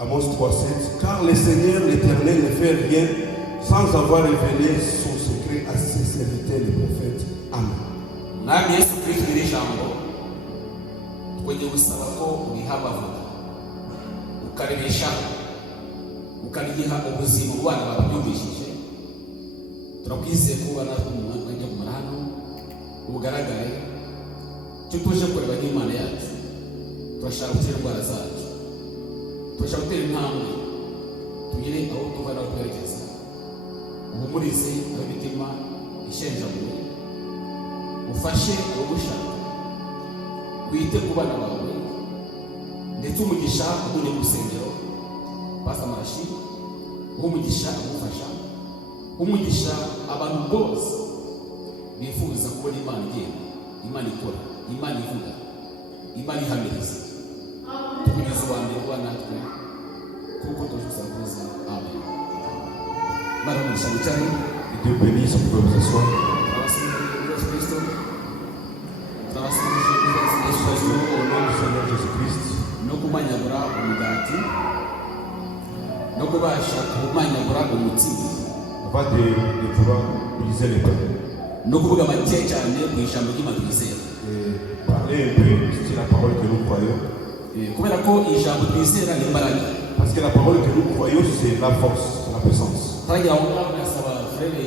Amos 3:7. Car le Seigneur l'Éternel ne fait rien sans avoir révélé son secret à ses serviteurs les prophètes. Amen. kwenye usaba ko ubihabavuga ukarebesha ukariha ubuzima bwana babyumvishije turakwizeye ko bana kumwanya kumarano ubugaragare cyutuje kureba n'Imana yacu turashaka gutera indwara zacu turashaka gutera intambwe tugire aho tuva no kwerekeza umumurize abimitima ishenjabuye ufashe ugushaka wite ku bana bawe ndetse umugisha uri mu rusengero basa amarashi umugisha agufasha umugisha abantu bose bifuza kubona Imana igenda, Imana ikora, Imana ivuga, Imana ihamiriza tukugeza wa mbere rwa natwe kuko tuzakuza. Amen. Mara umugisha cyane Dieu bénisse pour vous ce soir. Au nom du Seigneur Jésus-Christ. No kumanyagura umugati no kubasha kumanyagura umutima Avant de pouvoir briser les pains. No kuvuga make cyane ku ijambo ry'Imana twizera. Parler un peu sur la parole que nous croyons. Kubera ko ijambo twizera ni imbaraga. Parce que la parole que nous croyons c'est la force, la puissance. Twagira ngo nasaba frère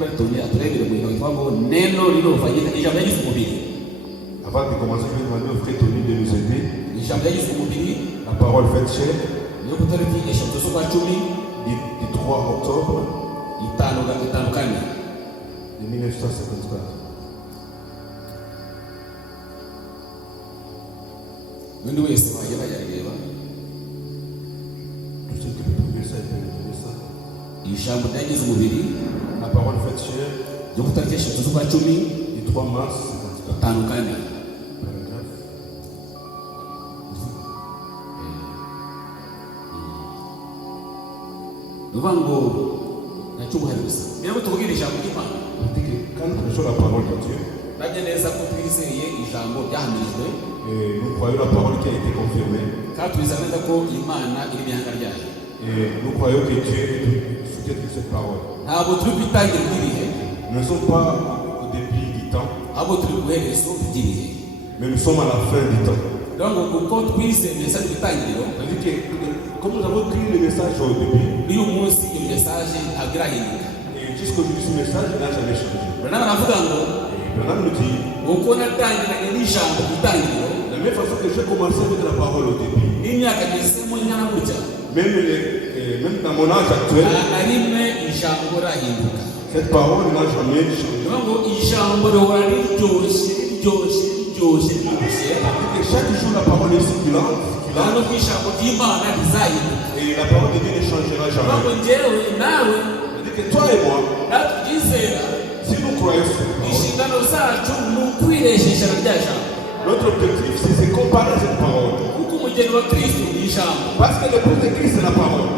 Bertoni aturegere mu bintu twabo neno rirofanyika ijambo ry'Imana mubiri. Avant de commencer, je vais demander au frère Tony de nous aider. La parole faite chair. Du 3 octobre de 1954. Tous ceux qui peuvent trouver ça, ils peuvent trouver ça. La parole faite chair. Du 3 mars 1954. Nuvango nacyubuharuza birabo tubwira ijambo ry'Imana quand nous prêchons la parole de Dieu neza ko twizeye ijambo ryahamirijwe nous croyons la parole qui a été confirmée kandi twizera neza ko Imana iri mihanga ryayo et nous croyons que Dieu est soutient de cette parole. Ntabwo turi kwitangira igihe nous ne sommes pas au début du temps ahubwo turi guherezo ry'igihe mais nous sommes à la fin du temps. Donc uko twizeye message bitangiriro c'est-à-dire que comme nous avons pris le message au début uyu munsi iyo message agrahinduka et jusqu'aujourd'hui ce message n'a jamais changé. Bwana baravuga ngo Bwana nous dit uko natangiranye n'ijambo bitangiriro la même façon que j'ai commencé avec la parole au début n'imyaka nesemo nyana gutya même dans mon âge actuel arime ijambo rahinduka cette parole n'a jamais changé. Donc ijambo rihora riryoshye chaque jour la parole est circulante et la parole de Dieu ne changera jamais. C'est-à-dire que toi et moi si nous croyons notre objectif c'est de se comparer à cette parole parce que le but de Christ c'est la parole.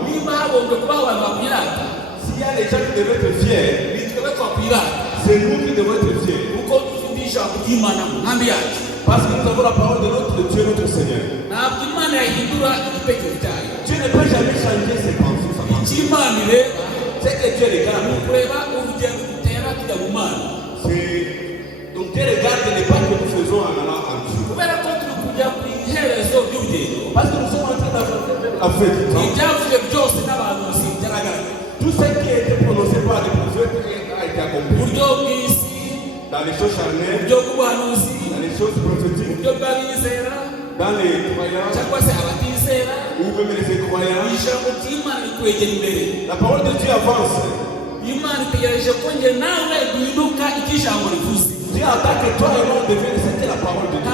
S'il y a des gens qui devaient être fiers c'est nous qui devons être fiers parce que nous avons la parole de notre Dieu, notre Seigneur. Dieu ne peut jamais changer ses pensées. C'est que Dieu regarde. Donc Dieu regarde les pas que nous faisons en allant en Dieu. Parce que nous sommes en train d'avancer la fête du temps. Tout ce qui a été prononcé par les prophètes a été accompli. Dans les choses charnelles, dans les choses prophétiques, dans les croyants, ou même les incroyants, la parole de Dieu avance. Dieu attend que toi et moi on devienne ce que la parole de Dieu.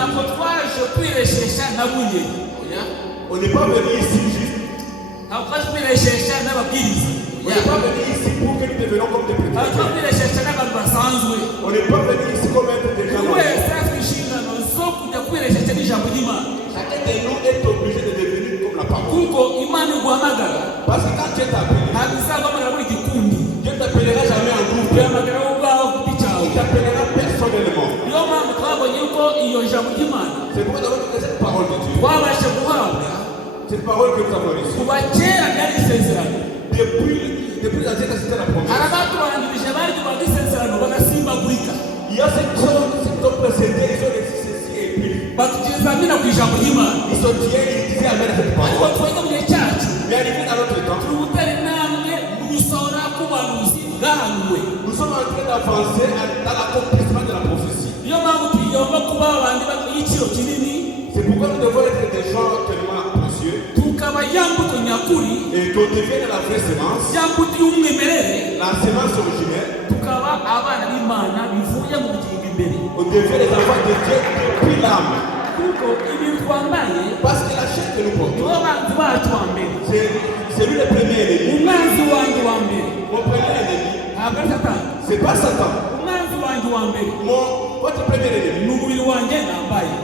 On n'est pas venu ici juste. On n'est pas venu ici pour que nous devenions comme des prédicateurs. On n'est pas venu ici comme être des gens. Chacun de nous est obligé de devenir comme la parole. Parce que quand Dieu t'appelle, Dieu ne t'appellera jamais en groupe. Il t'appellera personnellement. C'est pourquoi parole de Dieu. twabasha guhabwa Cette parole que nous avons reçue. kuva kera byari isezerano. Depuis l'Ancien Testament, la promesse. hari abatubanjirije bari kubaga isezerano bagasimbagurika. Il y a ces choses qui sont précédées, ils ont réussi ceci et puis. bakigeza amina ku ijambo ry'Imana. Ils sont diés, ils disaient Amen à cette ariko parole. twebwe mu gihe cyacu Mais arrivé dans notre temps, turi gutera intambwe mu gusohora k'ubuhanuzi bwahanuwe. nous sommes en train d'avancer dans l'accomplissement de la prophétie. niyo mpamvu tugomba kuba abandi b'igiciro kinini, C'est pourquoi nous devons être des gens tellement précieux tukaba ya mbuto nyakuri, et qu'on devienne la vraie sémence, ya mbuto y'umwimerere, la sémence originelle. tukaba abana b'Imana bivuye mu bugingo imbere. On devient les enfants de Dieu depuis l'âme. kuko ibintu twambaye Parce que la chair que nous portons, nibo banzi bacu wa mbere. c'est lui le premier ennemi. umwanzi wanjye wa mbere Mon premier ennemi, ntabwo ari satani. c'est pas Satan. umwanzi wanjye wa mbere Votre premier ennemi, ni umubiri wanjye nambaye.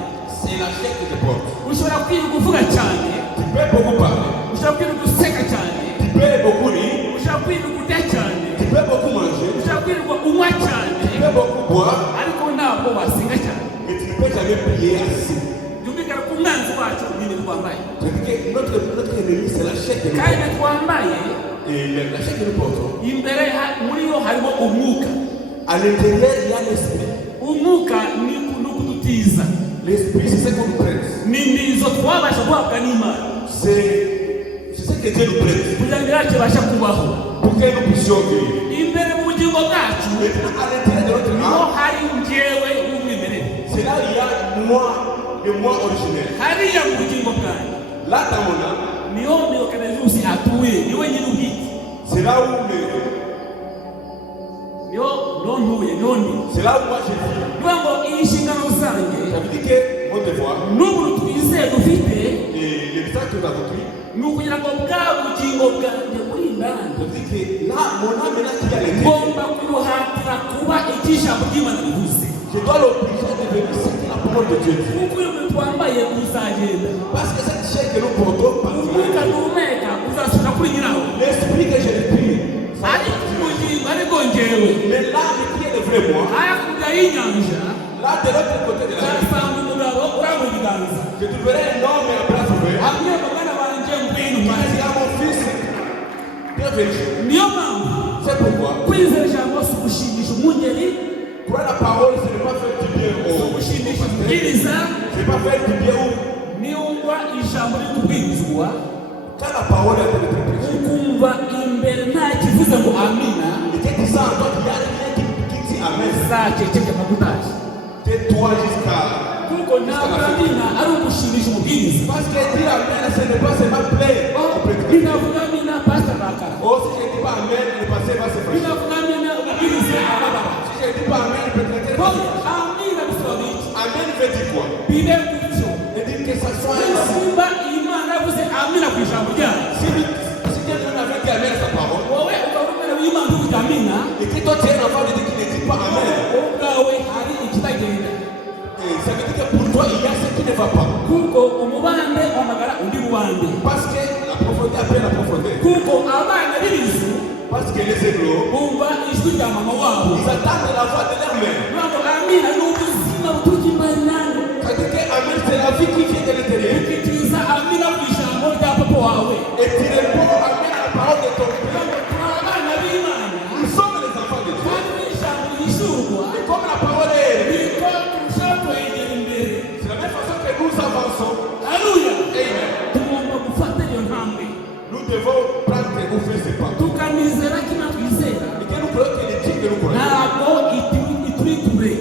c'est la chair que je porte. ushobora kwirirwa uvuga cyane, Tu peux beaucoup parler, ushobora kwirirwa useka cyane, tu peux beaucoup rire, ushobora kwirirwa urya cyane, tu peux beaucoup manger, ushobora kwirirwa unywa cyane, tu peux beaucoup boire, ariko ntabwo wasenga cyane. mais tu ne peux jamais prier assez. byumvikana ko umwanzi wacu nyine twambaye, C'est-à-dire que notre ennemi, c'est la chair que nous kandi portons. twambaye Et la chair que nous portons, imbere muri yo harimo umwuka. à l'intérieur, il y a l'esprit. umwuka ni ukudutiza, L'esprit, c'est ce qu'on nous prête. ni ndizo twabasha guhabwa n'Imana C'est ce que Dieu nous prête kugira ngo yacu ibashe kubaho. pour que nous puissions vivre. imbere mu bugingo bwacu Maintenant, à l'intérieur de notre niho âme, hari njyewe w'umwimerere. c'est là où il y a moi, le moi originel. hariya mu bugingo bwanjye Là, dans mon âme, niho Nebukadinezari atuye, niwe nyine ubwite, c'est là où niho ntuye, niho ndi. c'est là où moi je vis. niyo ngo iyi nshingano zanjye Ça veut dire que mon devoir n'ubu twizeye dufite et le message que nous avons pris, ni ukugira ngo bwa bugingo bwanjye buri indani ça veut dire que là, mon âme est là qui a l'intérieur. ngomba kuruhatira kuba icyo ijambo ry'Imana rivuze. Je dois l'obliger à devenir ce que la parole de Dieu dit. kuko uyu muntu twambaye uzagenda, Parce que cette chair que nous portons, umwuka duhumeka uzasubira kuri nyirawo, l'esprit que je respire, ariko ubugingo ariko njyewe mais l'âme qui est le vrai moi, hakurya y'inyanja là de l'autre côté de la vie, uzasanga umugabo urangwa ibiganza je trouverai un homme à bras ouverts. abwiye bagana banjye ngwino Il maze. dit à mon fils, bienvenue. niyo mpamvu C'est pourquoi, kwizera ijambo si ugushimisha umwungeri, croire la parole, ce n'est pas faire du bien si au ugushimisha pasteur, umubwiriza. ce n'est pas faire du bien au. niwumva ijambo riri kubwirizwa Quand la parole est en train de prêcher, ukumva imbere nta kivuze ngo amina, et que tu sens en toi qu'il y a rien qui dit Amen, zaceceke magutaje. tais-toi jusqu'à. kuko ntabwo amina ari ugushimisha umubwiriza. Parce que dire Amen, ce n'est pas seulement plaire au prêteur. binavuga amina pastor arakara, Oh, si je ne dis pas Amen, le pasteur va se fâcher. binavuga amina umubwiriza arababara. Si je ne dis pas Amen, le prêteur va se fâcher. amina bisobanura iki? Amen veut dire quoi? bibe gutyo. Il dit que ça soit un amour. niba imana yavuze amina ku ijambo ryayo, Si quelqu'un avait dit Amen à sa parole, wowe ukaba umwana w'imana uvuga amina, et que toi tu es un enfant de Dieu qui ne dit pas Amen, wowe ubwawe hari ikitagenda. et ça veut dire que pour toi il y a ce qui ne va pas. kuko umubande uhamagara undi mubande, Parce que la profondeur appelle la profondeur. kuko abana b'inzu Parce que les églots, bumva ijwi rya mama wabo. ils attendent la voix de leur mère. ntabwo amina ni ubuzima buturuka imanani. Ça veut dire que Amen c'est la vie qui vient de l'intérieur. ukitiriza amina ku ijambo rya papa wawe. Et tu réponds Amen à la parole de ton Père. ntabwo turi abana b'imana, Nous sommes les enfants de Dieu. kandi n'ijambo ryishurwa Et comme la parole est, niko turushaho kwegera imbere. c'est la même façon que nous avançons. haleluya. Amen. tugomba gufata iyo ntambwe Nous devons prendre et ouvrir ces pas. tukanizera ko imana twizera Et que nous croyons que les Dieu que nous croyons, ntabwo ituri kure.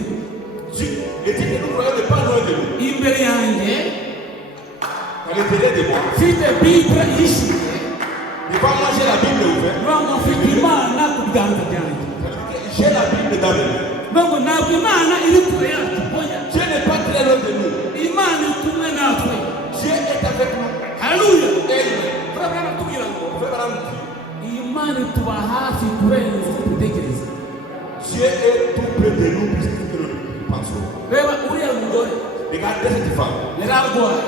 Dieu, les Dieu que nous croyons n'est pas loin de nous. imbere yanjye À l'intérieur de moi, mfite bibure yishyuye, devant moi j'ai la Bible ouverte. ntabwo mfite imana ku biganza byanjye. Ça veut dire que j'ai la Bible dans mes mains. ntabwo ntabwo imana iri kure yacu, oya, Dieu n'est pas très loin de nous. imana iri kumwe natwe. Dieu est avec nous. haleluya. Amen. turabona aratubwira ngo Frère Branham dit, iyi mana ituba hafi kurenza uko dutekereza. Dieu est tout près de nous plus que nous pensons. reba uriya mugore Regardez cette femme. yari arwaye,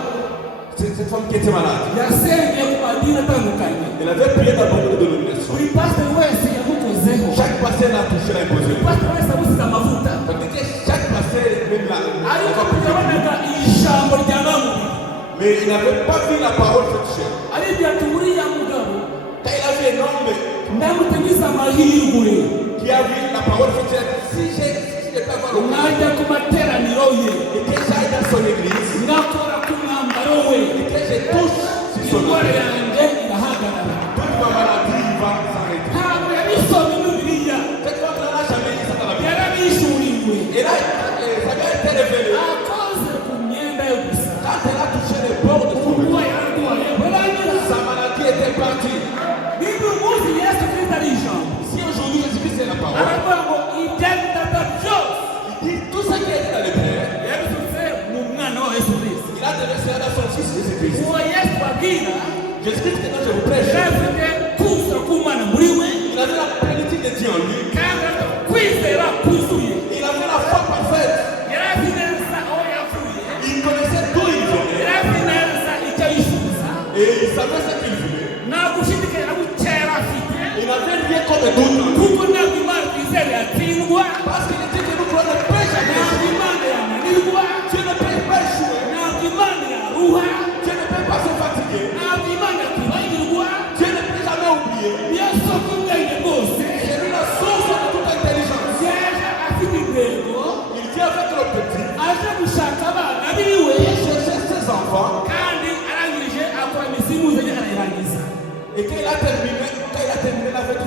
Cette femme qui était malade. yasengeye ku madini atandukanye, Elle avait prié dans beaucoup de dénominations. buri pasiteri wese yamukozeho, Chaque pasteur l'a touché, l'a imposé. pasiteri wese amusize amavuta, Ça veut dire que chaque pasteur, même là, ariko tukaboneka ijambo rya bamwe Mais il n'avait pas vu la parole faite chair. Quand il a vu un homme qui a vu la parole faite chair, si je n'ai pas voir le monde, et que j'aille dans son église, et que je touche sur son âme, toute ma maladie va s'arrêter. Cette femme n'a jamais dit ça dans la Bible. Et là, ça lui a été révélé. Quand elle a touché les bords de son corps, sa maladie était partie. Si aujourd'hui Jésus-Christ est la parole, il dit tout ce qui est dit dans les Bibles. Il a déversé dans son fils Jésus-Christ. Jésus-Christ, quand je vous prêche, il avait la plénitude de Dieu en lui. Il avait la foi parfaite. Il connaissait d'où il venait. Et il savait ce qu'il voulait. Il n'avait rien comme doute. Parce qu'il dit que nous devons ne pas jamais échouer. Tu ne peux pas échouer. Tu ne peux pas se fatiguer. Tu ne peux jamais oublier. C'est lui la source de toute intelligence. Il vient avec le petit. Il cherchait ses enfants. Et quand il a terminé la fête,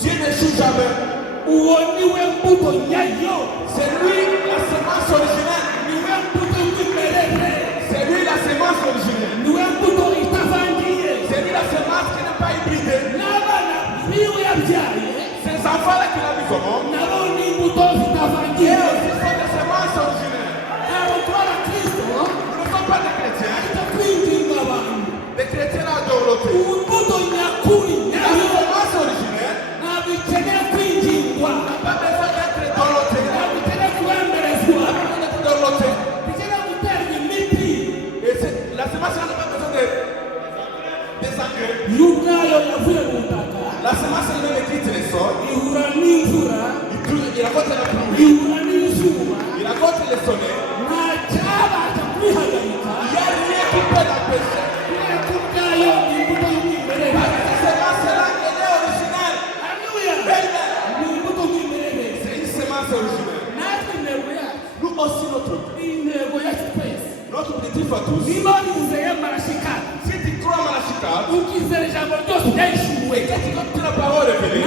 Dieu n'échoue jamais. C'est lui la semence originelle. C'est lui la semence originelle. C'est lui la semence qui n'est pas hybridée. Ces enfants-là qu'il a mis au monde, ils sont des semences originelles. Nous ne sommes pas des chrétiens. Les chrétiens adorent l'autre. La semence originelle n'a pas besoin d'être dans l'autre. Et la semence n'a pas besoin des engrais. La semence elle-même quitte les sols. Il raconte la pluie. Il raconte le soleil. Il n'y a rien qui peut l'empêcher. Parce que cette semence-là, elle est originale. C'est une semence originale. Nous aussi, notre objectif à tous. Si tu crois à Malachikat, et que tu comptes la parole révélée,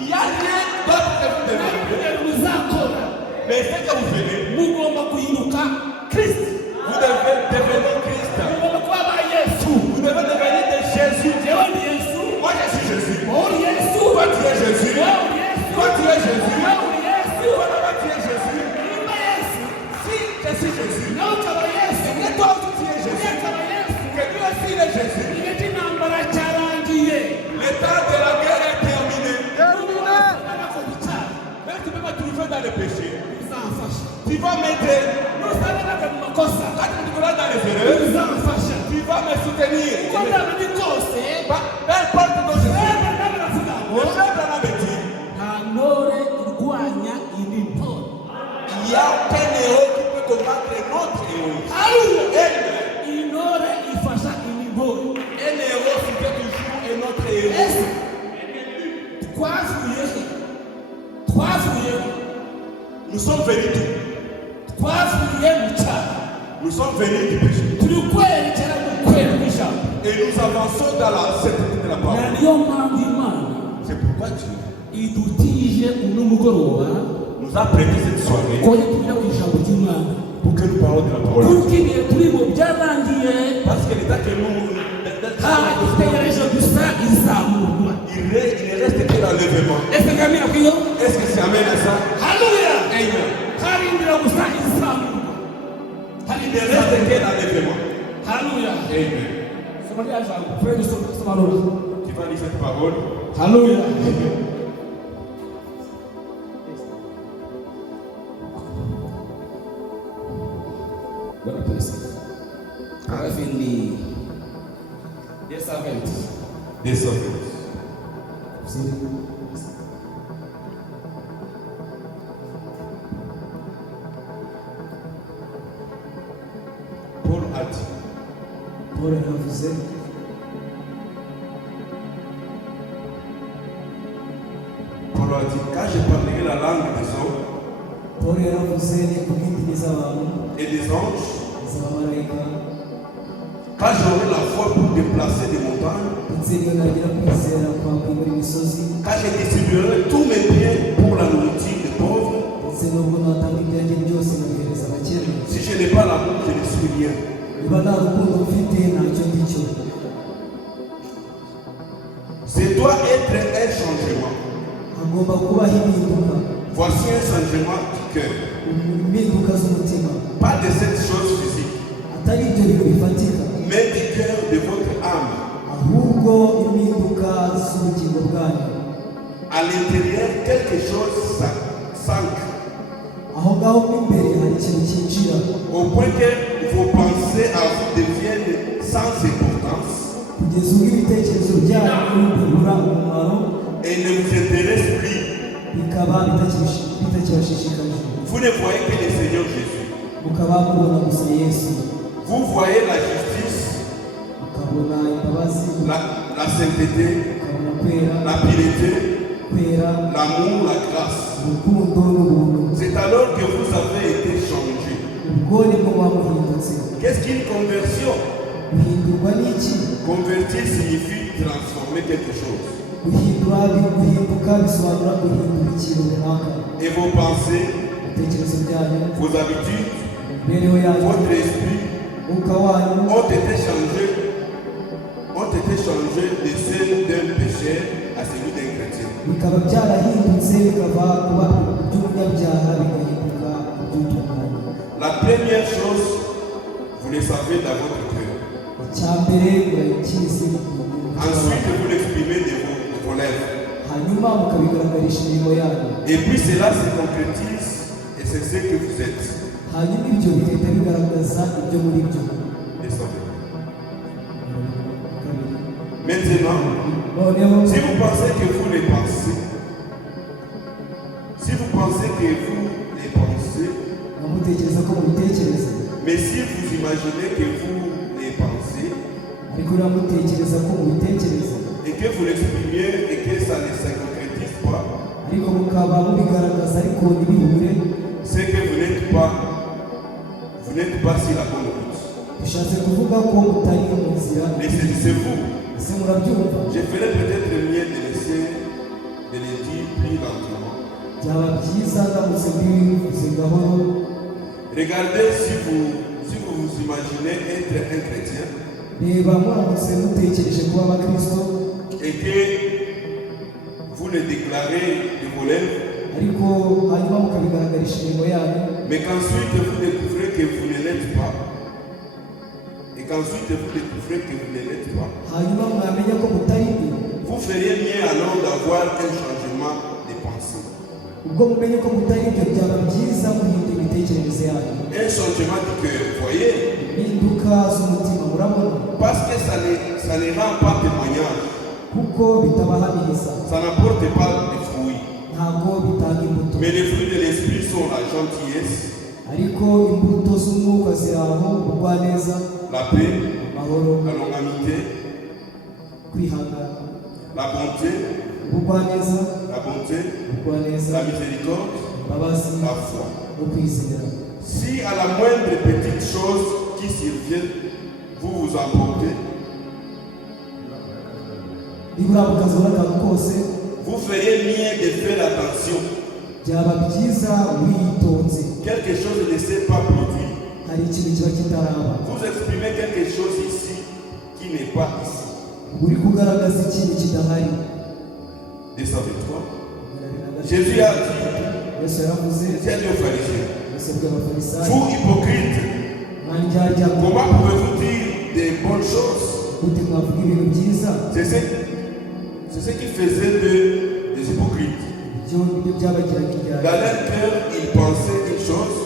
il n'y a rien d'autre que vous devez faire. Mais ce que vous faites, vous devez devenir Christ. Vous devez devenir de Jésus. Moi je suis Jésus. Toi tu es Jésus. Toi tu es Jésus. Toi tu es Jésus. Si je suis Jésus, et que toi aussi tu es Jésus, que lui aussi il est Jésus, l'état de la guerre est terminé. Mais tu peux me trouver dans le péché. Tu vas m'aider. Quand tu me trouveras dans les erreurs, tu vas me soutenir. Peu importe ton Jésus. Le faible en dit. Il n'y a aucun héros qui peut combattre notre héros. Un héros qui fait toujours un autre héros. Nous sommes venus d'où? Nous sommes venus du péché. Et nous avançons dans la sainteté de la parole. C'est pourquoi Dieu nous a prêté cette soirée pour que nous parlions de la parole. Parce que l'état que nous il ne reste que l'enlèvement. Est-ce que c'est amen à ça? Alléluia. Amen. Il ne reste que l'enlèvement. Alléluia. Amen. Tu vas lire cette parole. Alléluia. Bwana pesa. Halafu ni des servants. Des servants. a dit. Paul yaravuze Paul a dit, quand je parlerai la langue des hommes Paul yaravuze ni kuvuga indimi z'abantu et des anges, z'abamarayika quand j'aurai la foi pour déplacer des montagnes, ndetse iyo nagira kwizera kwakwimura imisozi quand je distribuerai tous mes biens pour la nourriture des pauvres, ndetse n'ubwo natanga ibyanjye byose nkabihereza abakene si je n'ai pas l'amour, je ne suis rien. niba nta rukundo mfite ntacyo ndicyo. C'est doit être un changement. hagomba kubaho impinduka. Voici un changement du cœur. impinduka z'umutima. Pas de cette chose physique, atari ibyo bintu bifatika, mais du cœur de votre âme. ahubwo impinduka z'ubugingo bwanyu. À l'intérieur, quelque chose s'ancre. aho ngaho mo imbere hari ikintu cyinjira Au point que vos pensées à vous deviennent sans importance kugeza ubwo ibitekerezo byanyu bibura umumaro et ne vous intéressent plus. bikaba bitakibashishikaje. Vous ne voyez que le Seigneur Jésus. mukaba mubona gusa Yesu, Vous voyez la justice, mukabona imbabazi, la sainteté, mukabona kwera, la piété, l'amour, la grâce. urukundo n'ubuntu. C'est alors que vous avez été changé. ubwo nibwo muba muhindutse. Qu'est-ce qu'une conversion? guhindurwa ni iki? Convertir signifie transformer quelque chose. guhinduka bisobanura guhindura ikintu runaka. Et vos pensées, ibitekerezo byanyu, vos habitudes, imibereho yanyu, votre esprit umwuka wanyu ont été changés de celle d'un pécheur à celui d'un chrétien. bikaba byarahindutse bikava kuba iby'umunyabyaha bigahinduka iby'utunganye. La première chose, vous le savez dans votre cœur. icya mbere murakizi. Ensuite, vous l'exprimez de vos lèvres. hanyuma mukabigaragarisha imirimo yanyu. Et puis cela se concrétise et c'est ce que vous êtes. hanyuma ibyo bigahita bigaragaza ibyo muri byo. Désormais. Maintenant, noneho si vous pensez que vous les pensez, mutekereza ko mubitekereza, mais si vous imaginez que vous les pensez ariko niba mutekereza ko mubitekereza et que vous l'exprimiez et que ça ne se concrétise pas, ariko mukaba mubigaragaza ariko ntibihure, c'est que vous n'êtes pas sur la bonne route. bishatse kuvuga ko mutari mu nzira. Laissez-vous. ese murabyumva? Je ferais peut-être mieux de laisser de le dire plus lentement. byaba byiza ndamutse mbivuze gahoro. Regardez si vous vous imaginez être un chrétien reba muramutse mutekereje kuba abakristo et que vous le déclarez de vos lèvres, ariko hanyuma mukabigaragarisha imirimo yanyu, mais qu'ensuite vous découvrez que vous ne l'êtes pas, hanyuma mwamenya ko mutari mbi, vous feriez mieux alors d'avoir un changement de pensée. ubwo mumenye ko mutari ibyo byaba byiza muhindura imitekerereze yanyu. Un changement du cœur, vous voyez? impinduka z'umutima, murabona? Parce que ça ne rend pas témoignage. kuko bitabahamiriza, Ça n'apporte pas de fruits. ntabwo bitanga imbuto. Mais les fruits de l'esprit sont la gentillesse, ariko imbuto z'umwuka ziri aho: ubugwaneza, la paix, amahoro, la longanimité, kwihangana, la bonté, ubugwaneza, la bonté, ubugwaneza, la miséricorde, imbabazi la foi. no kwizera. Si à la moindre petite chose qui survient, vous vous emportez, nibura mukazora akantu kose, vous feriez mieux de faire attention. byaba byiza witonze. Quelque chose ne s'est pas produit. hari ikintu kiba kitaraba. Vous exprimez quelque chose ici qui n'est pas ici. uri kugaragaza ikintu kidahari. Désolé-toi. Jésus a dit, yesu yaravuze, c'est aux pharisiens, yesu abwira abafarisayo, vous hypocrites, mwandyarya, comment pouvez-vous dire des bonnes choses? gute mwavuga ibintu byiza? C'est ce qui faisait des hypocrites. ibyo nibyo byabagiraga Dans indyarya. leur cœur, ils pensaient une chose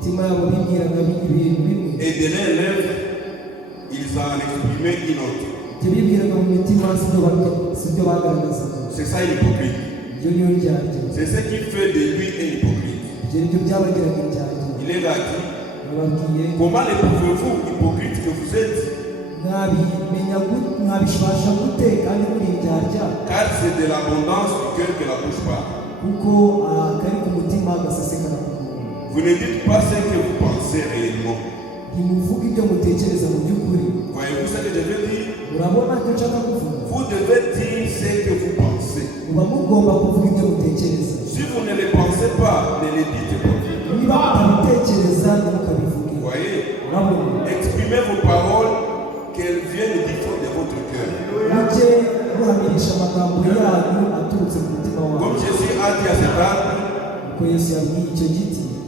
imitima yabo bibwiraga ibintu bimwe, et de leurs lèvres, ils en exprimaient une autre. ibyo bibwiraga mu mitima sibyo bagaragazaga. C'est ça l'hypocrite. ibyo niyo ndyarya. C'est ce qui fait de lui un hypocrite. ibyo nibyo byabagiraga indyarya. Il est là dit, Comment les pouvez-vous, hypocrites que vous êtes? Car c'est de l'abondance du cœur que la bouche parle. Vous ne dites pas ce que vous pensez réellement. Voyez-vous ce que je veux dire? Vous devez dire ce que vous pensez. Si vous ne le pensez pas, ne le dites pas. Vous voyez? Exprimez vos paroles, qu'elles viennent du fond de votre cœur. Comme Jésus a dit à cet arbre,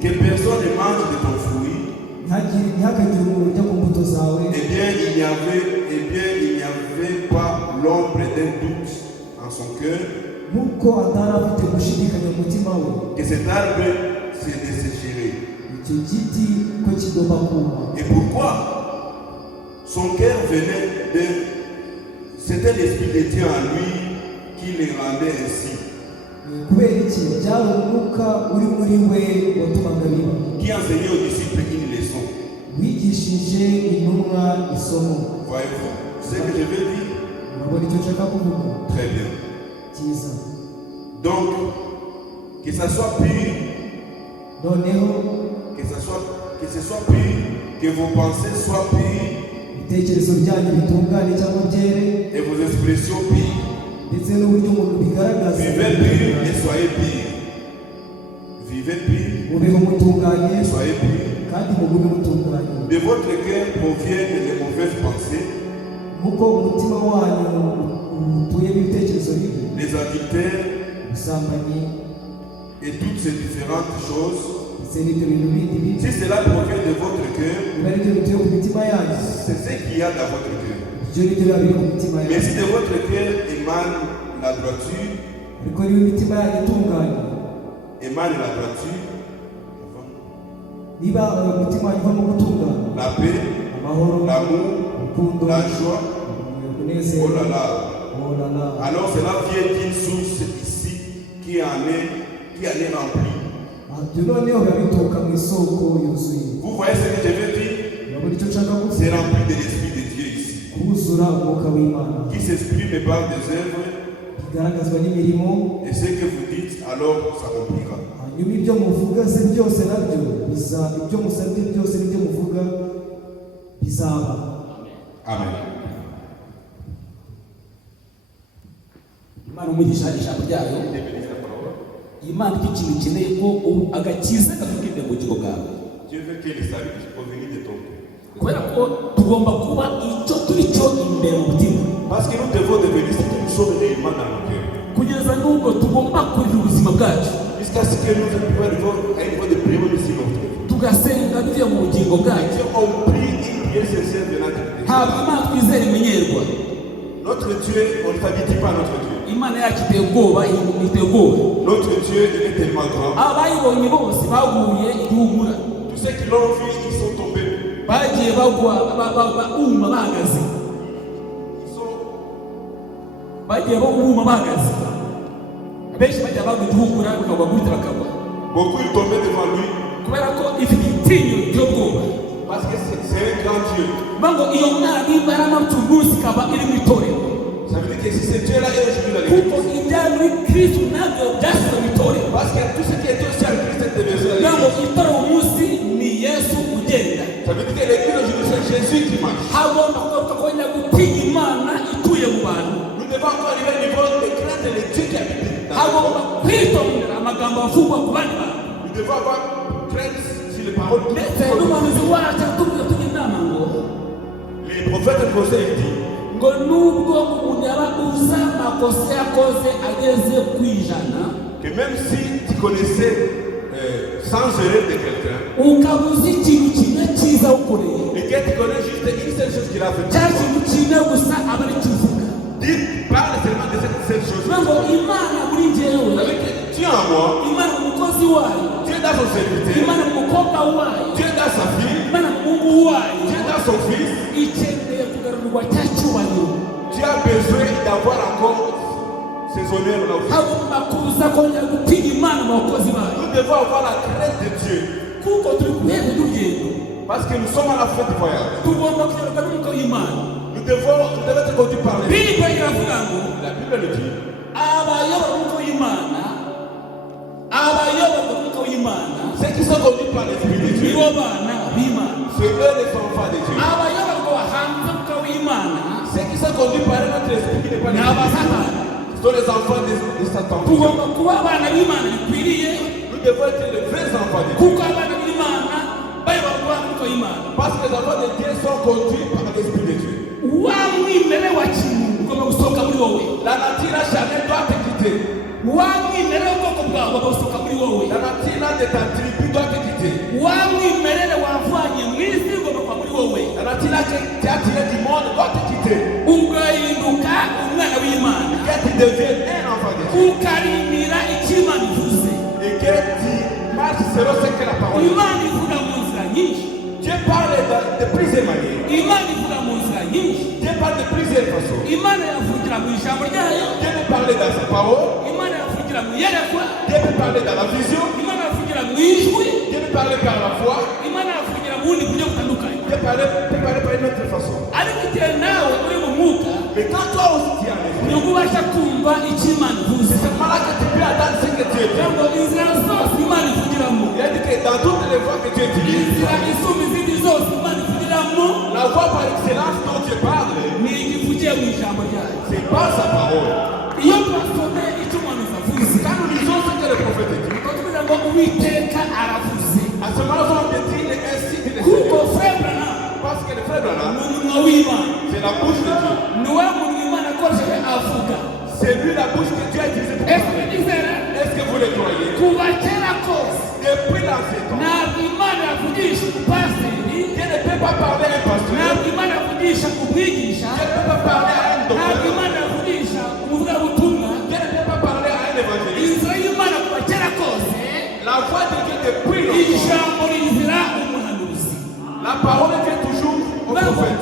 que personne ne mange de ton fruit. Eh bien, il n'y avait pas l'ombre d'un doute en son cœur que cet arbre se dessécherait. Et pourquoi? Son cœur venait de... C'était l'Esprit de Dieu en lui qui le rendait ainsi. Qui enseignait aux disciples une leçon. Voyez-vous ce que je veux dire? Très bien. Donc, que ça soit pur, que ce soit pur, que vos pensées soient pures, et vos expressions pures. Vivez pur et soyez pur. Vivez pur et soyez pur. De votre cœur proviennent les mauvaises pensées, les adultères et toutes ces différentes choses. Si cela provient de votre cœur, c'est ce qu'il y a dans votre cœur. Mais si de votre cœur émane la droiture, la paix, l'amour, la joie, oh là là. Alors cela vient d'une source ici qui en est remplie. Vous voyez ce que je veux dire? C'est rempli de l'Esprit de Dieu ici, qui s'exprime par des œuvres, et ce que vous dites, alors s'accomplira. Amen. Imana umugisha ijambo ryayo. Imana ikintu ikeneye ko agakiza kakugirira mu bugingo bwawe. Kubera ko tugomba kuba icyo turi cyo imbere mu mutima. Parce que nous devons devenir ce que nous sommes réellement dans nos cœurs. Kugeza n'ubwo tugomba kurira ubuzima bwacu. Jusqu'à ce que nous arrivions à un niveau de prière ici. Tugasenga bivuye mu bugingo bwacu. Ntabwo Imana twizera imenyerwa. Notre Dieu, on ne s'habitue pas à notre Dieu. Imana yacu iteye ubwoba, iteye ubwoba. Notre Dieu est tellement grand. Abayibonye bose baguye igihumura. Tous ceux qui l'ont vu, ils sont tombés. Bagiye bagwa bahagaze. Bagiye bahagaze. Abenshi bajya bagwa igihumura bakagwa gutya bakagwa. Beaucoup ils tombaient devant lui. Kubera ko ifite itinyo ry'ubwoba. Parce que c'est un grand Dieu. Bango iyo mwana imbaraga mtuguzi kaba iri mu itorero. Ça veut dire que si ce Dieu là est aujourd'hui dans l'église. Kuko ibyari Kristo nabyo byashyizwe mu itorero. Parce que tout ce qui est aussi à Christ est devenu. Bango itorero umunsi ni Yesu ugenda. Ça veut dire que l'église aujourd'hui c'est Jésus qui marche. Hagomba kugaruka kwenda gutinya Imana ituye mu bantu. Nous devons encore arriver au niveau de craindre le Dieu qui habite. Hagomba kwitondera amagambo avugwa ku bandi bantu. Nous devons avoir crainte sur les paroles. N'umuhanuzi wacu atubwira tugira inama ngo les prophètes conseillent dit ngo nubwo umuntu yaba uza amakosa yakoze ageze ku ijana, que même si tu connaissais sans erreur de quelqu'un, ukabuze ikintu kimwe cyiza ukoreye, et que tu connais juste une seule chose qu'il a fait, cya kintu kimwe gusa aba ari kivuga, parle seulement de cette seule chose. ngo Imana muri njyewe, tu es en moi, Imana umukozi wayo, tu es dans son serviteur, Imana umukobwa wayo, tu es dans sa fille, Imana umuhungu wayo, tu es dans son fils, ikeneye kugarurwa cya cyubahiro. Tu as besoin d'avoir encore ces honneurs là. Hagomba kuza kongera gutinya Imana mu bakozi bayo. Nous devons avoir la crainte de Dieu. Kuko turi ku rwego rw'urugendo. Parce que nous sommes à la fin du voyage. Nous devons être conduits par les Bible. La Bible le dit. Ceux qui sont conduits par l'Esprit de Dieu, c'est eux les enfants de Dieu. Ceux qui sont conduits par notre esprit qui n'est pas l'Esprit, sont les enfants de Satan. Nous devons être les vrais enfants de Dieu. Parce que les enfants de Dieu sont conduits par l'Esprit de Dieu. La nature charnelle doit te quitter. La nature de ta tribu doit te quitter. La nature qui a tiré du monde doit te quitter. Que tu deviennes un enfant de Dieu. Et que tu marches selon ce que la parole dit. Dieu parle de plusieurs manières. Dieu parle de plusieurs façons. Dieu peut parler dans sa parole. Dieu peut parler dans la vision. Dieu peut parler par la foi. Dieu peut parler par une autre façon. Mais quand toi aussi tu es en esprit, c'est seulement là que tu peux attendre ce que Dieu dit. Il a dit que dans toutes les voies que Dieu utilise, la voie par excellence dont Dieu parle, c'est par sa parole. Quand nous lisons ce que le prophète dit, à ce moment-là, on dit ainsi dit le Seigneur. Parce que le frère Branham, c'est la bouche de Dieu. C'est lui la bouche que Dieu a utilisée pour parler. Est-ce que vous le croyez? Depuis l'ancien temps, Dieu ne peut pas parler à un pasteur. Dieu ne peut pas parler à un docteur. Dieu ne peut pas parler à un évangéliste. La voix de Dieu depuis longtemps. La parole est toujours au prophète.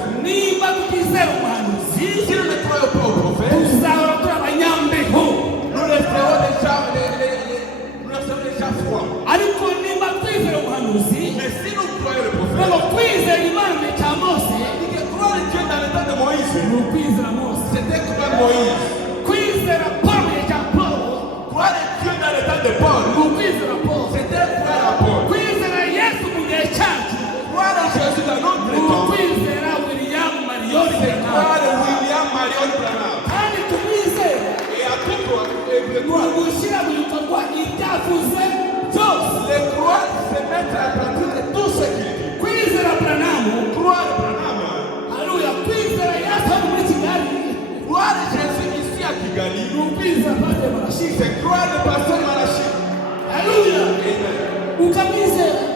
Si nous ne croyons pas au prophète, nous resterons déjà froids. Mais si nous croyons le prophète, croire Dieu dans le temps de Moïse, c'était croire Moïse. Croire Dieu dans le temps de Paul, c'était croire à Paul. Croire Jésus dans notre temps, c'est croire William Marion Branham. Et à tout toi, les croire, c'est mettre à pratique tout ce qu'il dit. Croire Branham. Croire Jésus ici à Kigali, c'est croire le pasteur Malachi. Alléluia.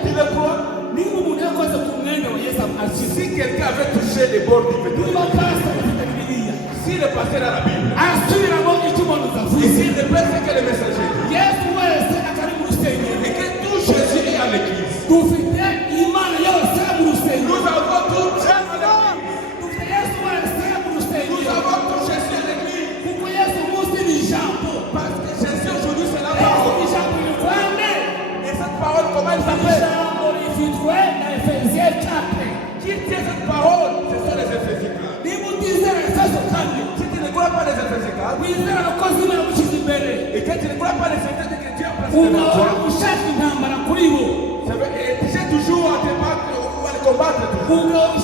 Tu le crois? Si quelqu'un avait touché les bords du vêtement, si le pasteur a la Bible, et s'il ne peut faire que le messager, et que tout Jésus est à l'église, nous avons tout Jésus à l'église. Nous avons tout Jésus à l'église. Parce que Jésus aujourd'hui c'est la parole. Et cette parole, comment elle s'appelle? Qui tient cette parole? Ce sont les Éphésiens. Si tu ne crois pas les Éphésiens, et que tu ne crois pas les Éphésiens que Dieu a placé devant toi, ça veut dire que tu cherches toujours à te battre ou à les combattre toujours.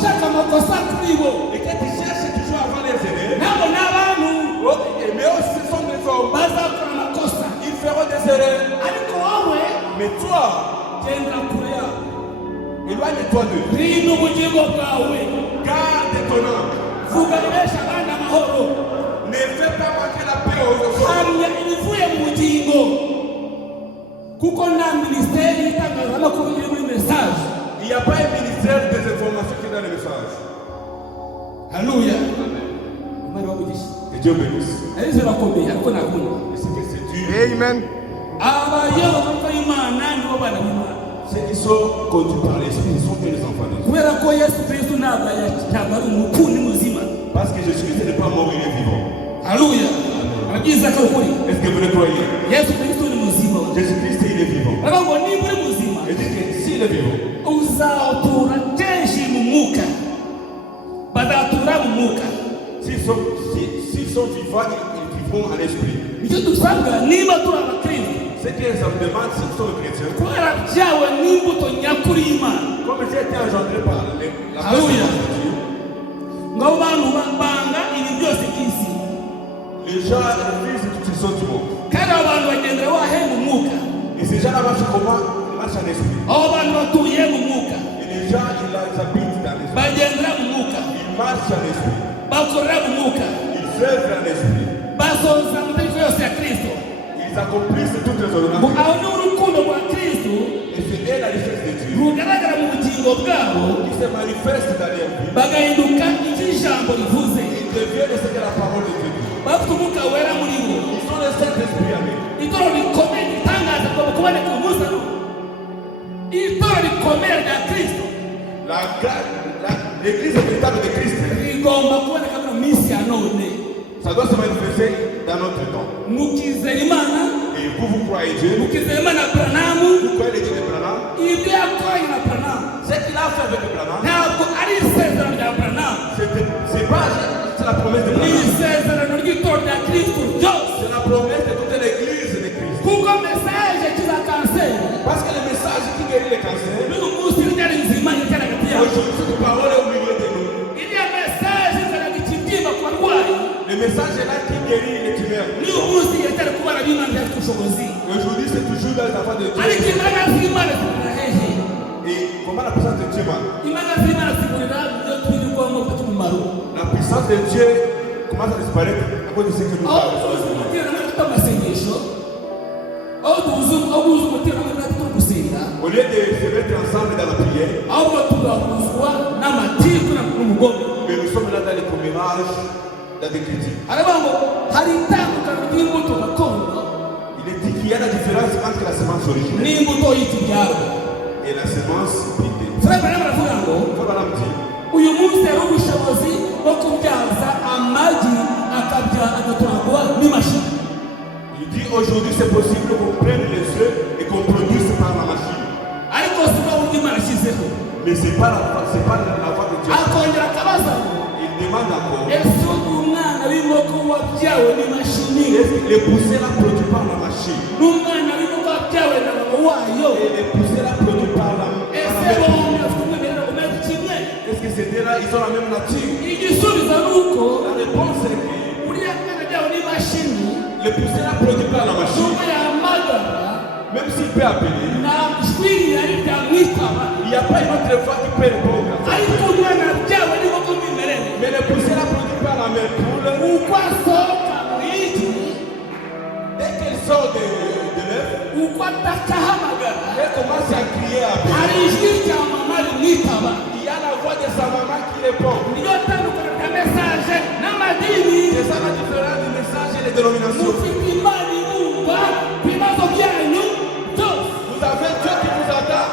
Et que tu cherches toujours à les aider. Mais aussi ce sont des hommes. Ils feront des erreurs. Mais toi, éloigne-toi d'eux. Garde ton âme. Ne fais pas manquer la paix aux autres. Il n'y a pas un ministère des informations qui donne le message. Alléluia. Que Dieu bénisse. Et c'est Dieu. Amen. Ceux qui sont conduits par l'esprit ne sont que les enfants de Dieu. Parce que Jésus-Christ n'est pas mort, il est vivant. Alléluia. Est-ce que vous le croyez? Jésus-Christ, il est vivant. Et dit que s'il est vivant, bazatura mu mwuka. S'ils sont vivants, ils vivront en esprit. Icyo dusabwa niba turi abakristo, Ce que ça me demande, s'ils sont chrétiens, twarabyawe n'imbuto nyakuri y'Imana. comme j'ai été engendré par la Alléluia. grâce de Dieu, ngo abo bantu banga ibi byose by'isi, les gens refusent toutes ces choses du monde. kandi abo bantu bagendera wahe mu mwuka. Et ces gens-là marchent comment? Ils marchent en esprit. Abo bantu batuye mu mwuka, Et les gens, ils habitent dans l'esprit. bagendera mu mwuka, Ils marchent en esprit. bakorera mu mwuka, Ils œuvrent en esprit. basohoza amategeko yose ya Kristo. Ils accomplissent toutes les Ngo ordonnances. aho ni urukundo rwa Kristo Et c'est la richesse de Dieu rugaragara mu bugingo bwabo, qui se manifeste dans leur vie. bagahinduka icyo ijambo rivuze. Ils deviennent ce que la parole de Dieu dit. Bafite umwuka wera muri bo. Ils sont le Saint-Esprit avec. Itorero rikomeye ritangaza ngo kuboneka umunsi ari uwo. Itorero rikomeye rya Kristo L'église véritable de Christ, rigomba kuboneka mu minsi ya none. ça doit se manifester dans notre temps. Mukizera Imana, Et vous croyez Dieu, mukizera Imana Aburahamu, vous croyez Dieu de Branham. ibyo yakoranye na Aburahamu Ce qu'il a fait avec Branham, ntabwo ari isezerano rya Aburahamu, c'est pas c'est la promesse de ni Branham. isezerano ry'itorero rya Kristo ryose. C'est la promesse de toute l'église de Christ. Kuko mesaje kiza kanseri Parce que le message qui guérit les cancers, n'uyu munsi ryari nzima ryari hagati yacu. aujourd'hui, cette parole est au milieu de nous. Iriya mesaje izanaga ikibyimba ku barwayi, Le message est là qui guérit les tumeurs. n'uyu munsi iracyari ku bana b'Imana bafite ubushobozi. Aujourd'hui, c'est toujours dans les enfants de Ariko Dieu. imbaraga z'Imana zigurira hehe? Et comment la puissance de Dieu va? Imbaraga z'Imana zigurira ibyo twirirwamo bifite umumaro. La puissance de Dieu commence à disparaître à cause de ce que nous Aho parlons. tuzi umuterankunga dufite amasengesho, aho tuzi umuterankunga turi gusenga, Au lieu de se mettre ensemble dans la prière, ahubwo tugahuzwa n'amatiku n'ubugome. mais nous sommes là dans les commérages, dans des critiques. Aravuga ngo hari itandukaniro ry'imbuto gakondo Il est dit qu'il y a la différence entre la semence originelle n'imbuto y'ikibyaro. et la semence pitée. Fred Branham aravuga ngo Comme Madame dit, uyu munsi hari ubushobozi bwo kubyaza amagi agaturagwa n'imashini. il dit aujourd'hui c'est possible qu'on prenne les œufs et qu'on produise par la machine. Ariko si bwo buryo Imana ashyizeho. Mais c'est pas la voie de Dieu. Akongera akabaza ngo Il demande encore, ese umwana w'inkoko wabyawe n'imashini est-ce que les poussées là produit par la machine? n'umwana w'inkoko wabyawe na mama wayo, Et les poussées là produit par la ese mère. bombi bafite umwimerere umeze kimwe? Est-ce que ces deux-là, ils ont la même nature? Igisubizo ni uko La réponse est que uriya mwana wabyawe n'imashini les poussées là produit par la machine. nubwo yahamagara Même s'il peut appeler, nta jwi rihari ryamwitaba, il n'y a pas une autre voix qui peut répondre. ariko umwana wabyawe n'inkoko w'umwimerere Mais les poussées là produit par la mère poule, uko asohoka mu igi, dès qu'elle sort de l'œuf, uko atakahamagara, elle commence à crier à appeler. hari ijwi rya mama rimwitaba. Il y a la voix de sa maman qui répond. Niyo tandukano rya mesaje n'amadini. C'est ça la différence du message et des dénominations. Mufite Imana ibumva ku bibazo byanyu byose. Vous avez Dieu qui vous attend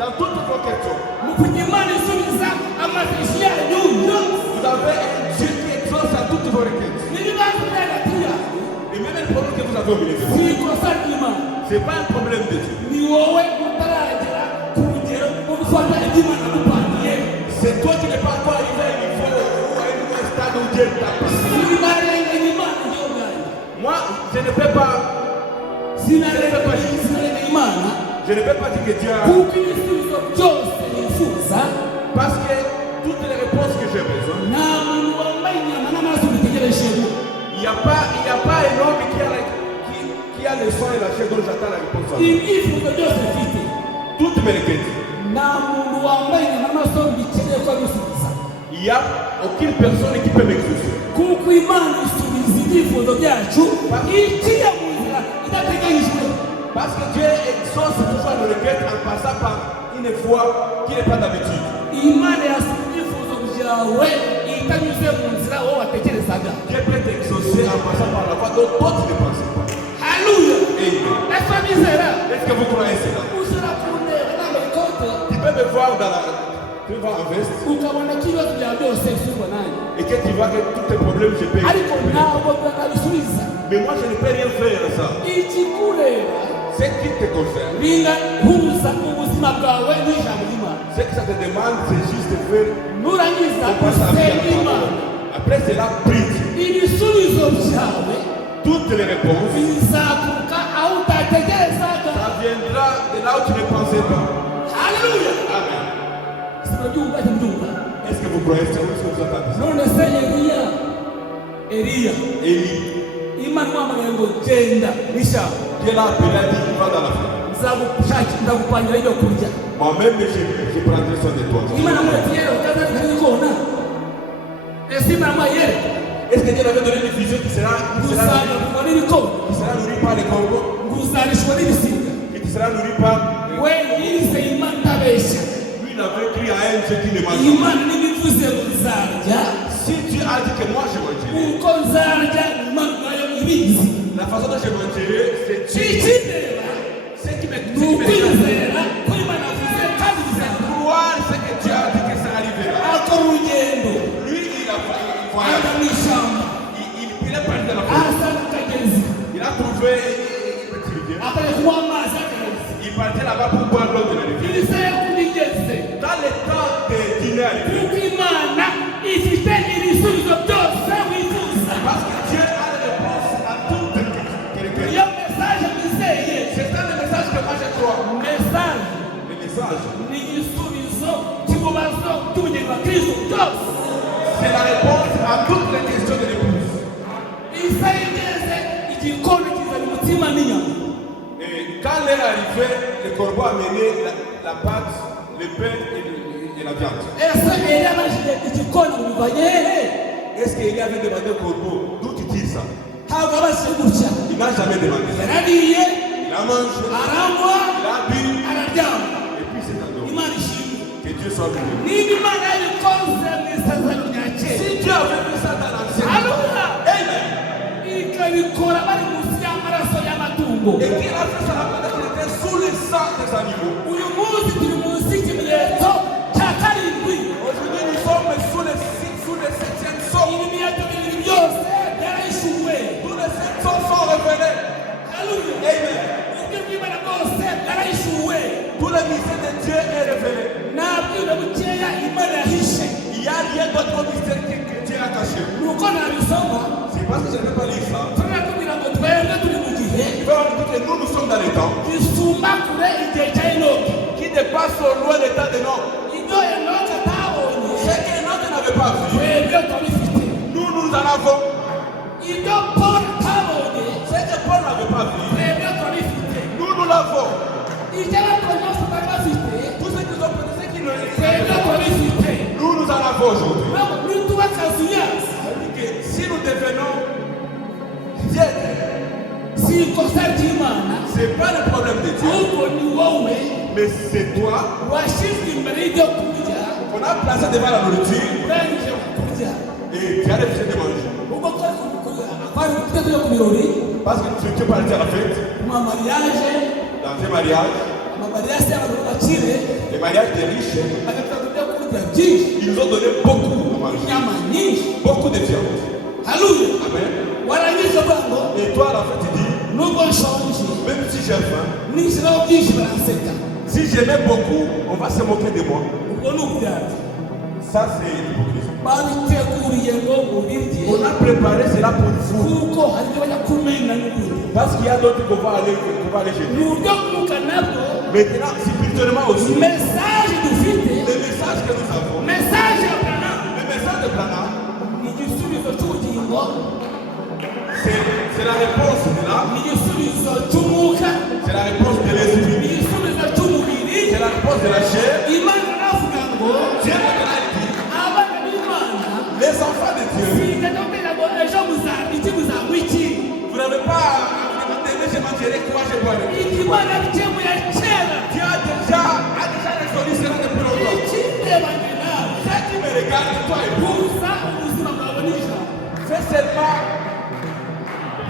dans toutes vos questions. Mufite Imana isubiza amasengesho yanyu yose. Vous avez un Dieu qui exauce à toutes vos requêtes. N'ibibazo biri hagati yanyu Et même le problème que vous avez au milieu de vous, si ikosa ry'Imana, ce n'est pas un problème de Dieu. ni wowe utaragera ku rugero rwo gufata iby'Imana yagupangiye. C'est toi qui n'es pas encore arrivé à un niveau ou à un stade où Dieu t'a placé. Sinarenganya Imana njye ubwanjye. Moi, je ne peux pas Sinarenganya Imana dire que Dieu a... kuko ibisubizo byose nifuza Parce que toutes les réponses que j'ai besoin, nta muntu wambaye inyama n'amaraso bitegerejemo. il n'y a pas un homme qui a le sang et la chair dont j'attends la réponse. Ibyifuzo byose mfite Toutes mes requêtes. nta muntu wambaye inyama n'amaraso bikeneye ko abisubiza, Il n'y a aucune personne qui peut m'exaucer. kuko Imana isubiza ibyifuzo byacu igiye mu nzira idateganyijwe. Parce que Dieu exauce toujours nos requêtes en passant par une voie qui n'est pas d'habitude. Imana yasubiza ibyifuzo byawe itanyuze mu nzira wowe watekerezaga. Dieu peut t'exaucer en passant par la voie dont toi tu ne pensais pas. Haleluya. Amen. Ese bizera Est-ce que vous croyez cela? ushobora kundeba nambaye ikote Tu peux me voir dans la... Tu me vois en veste ukabona ko ibibazo byawe byose bisurwa nanjye, et que tu vois que tous tes problèmes, je peux ariko exaucer. ntabwo nabisubiza. Mais moi, je ne peux rien faire à ça. Ikikureba Ce qui te concerne, bihuza ubuzima bwawe n'ijambo ry'Imana. Ce que ça te demande, c'est juste de faire. nurangiza Passe à gusenga la Imana parole. Après cela, prie. ibisubizo byawe Toutes les réponses, bizakuka aho utategerezaga. ça viendra de là où tu ne pensais pas. Haleluya. Amen. Sinabyumva ntibyumva. Est-ce que vous croyez ce que vous entendez? None se Eliya Élie, Imana imuhamagaye ngo genda n'ishyamba Dieu l'a appelé, a dit, va dans la forêt. nzagupangira ibyo kurya. Moi-même, je prendrai soin de toi. Imana amuretse rero utazareka n'ikona. Ese Imana amayere Est-ce que Dieu avait donné une vision qui sera nguzanirwa n'ibikona nourrie par les corbeaux, nguzanishwa n'ibisiga. qui sera nourrie par. We yizeye Imana itabeshya. Lui, il avait cru à un Dieu qui ne mange pas. Imana n'ibivuze ngo nzarya Si Dieu a dit que moi je mangerai, uko nzarya Imana nayo ibizi. la façon dont je mangerai, c'est Dieu. Ikindeba Ce qui me ni ukwizera ko Imana avuze kandi bizakora. croire ce que Dieu a dit que ça arrivera. Akora urugendo Lui, il a voyagé. ajya mu ishyamba Il est parti dans la forêt. ahasanga akagezi Il a trouvé une petite rivière. akajya kunywa amazi y'akagezi. Il partait là-bas pour boire l'eau de la rivière. Ibisaye kubigeze Dans le temps de dîner arrivé, kuko Imana ifite ibisubizo byose wifuza. parce que Dieu a les réponses à toutes tes questions. Iyo mesaje wizeye C'est ça le message que moi je crois. mesaje Le message, ni igisubizo cy'ibibazo by'ubugingo bwa Kristo byose. c'est la réponse à toutes les questions de l'épouse. Isaye igeze igikoni kizana umutima n'inyama. Et quand l'heure est arrivée, le corbeau a mené la pâte, le pain et la viande. Ese Eliya abajije igikoni bivanye hehe? Est-ce qu'il avait demandé au corbeau d'où tu tires ça? Ntabwo abashije gutya. Il n'a jamais demandé ça. Yarariye Il a mangé, aranywa il a bu, araryama. et puis c'est un homme. Imana ishimwe. Que Dieu soit béni. Niba Imana yabikoze mu isezerano rya kera, Si Dieu avait fait ça dans l'ancien, haleluya, Amen. ikabikora bari munsi y'amaraso y'amatungo. Et qu'il a fait ça pendant qu'il était sous le sang des animaux. Uyu munsi turi munsi y'ikimenyetso cya karindwi. Aujourd'hui, nous sommes sous le septième sceau. Ibimenyetso bibiri byose byarahishuwe. Tous les sept sceaux sont révélés. Haleluya. Amen. Ubwo bw'Imana bwose bwarahishuwe. Tout le mystère de Dieu est révélé. Nta bwira bukeya Imana yahishe. Il n'y a rien d'autre mystère que Dieu a caché. Nuko nabisoma C'est parce que je ne peux pas lire ça. turatubwira ngo twebwe turi mu gihe Il va vous dire que nous sommes dans les temps gisumba kure igihe cya Enoki. qui dépassent au loin les temps de Noé. Ibyo Enoki atabonye Ce que Noé n'avait pas vu, twebwe turabifite. nous en avons. Ibyo Paul atabonye Ce que Paul n'avait pas vu, twebwe turabifite. nous l'avons. Ibyo abakozi bose bari bafite Tous ceux qui ont fait ce qui ne twebwe turabifite. nous en avons aujourd'hui. Nituba akazuyazi C'est-à-dire que si nous devenons Dieu, si ikosa ry'Imana c'est pas le problème de Dieu, ahubwo ni wowe mais c'est toi washyizwe imbere y'ibyo kurya qu'on a placé devant la nourriture urangije kurya. et tu as refusé de manger. Ubwo twari dufite tujya ku birori Parce que tu es parti à la fête, mu mamariyaje dans un mariage, amamariyase y'abantu bakire les mariages des riches, bagafite ibyo kurya byinshi ils nous ont donné beaucoup à manger, inyama nyinshi. beaucoup de viande. Haleluya. Amen. Warangije uvuga ngo Et toi, à la fête, tu dis, nubwo nshonje même si j'ai faim, nishyiraho byinshi baranseka. si j'aimais beaucoup, on va se moquer de moi. Ubwo ni uburyarya. Ça, c'est l'hypocrisie. Babiteguriye ngo mubirye On a préparé cela pour vous. kuko hari ibyo bajya kumena n'ibindi. Parce qu'il y a d'autres qu'on va aller jeter. Mu buryo bw'umwuka nabwo Maintenant, spirituellement aussi, mesaje dufite, le message que nous avons, mesaje ya Branham le message de Branham, ni igisubizo cy'ubugingo, c'est la réponse de l'âme, ni igisubizo cy'umwuka, c'est la réponse de ni l'esprit, igisubizo cy'umubiri. c'est la réponse de la chair. Imana navuga ngo Dieu a dit, abana b'Imana les enfants de Dieu, sindatubwira ngo ejo muzarya iki muzanywa iki. vous n'avez pas à vous demander, mais je mangerai quoi, je boirai. Imana bikemuye kera. Dieu a déjà résolu cela depuis longtemps. Ikindeba njye nawe Ce qui me regarde, toi et moi, buza ubuzima bwawe n'ijambo. fais seulement,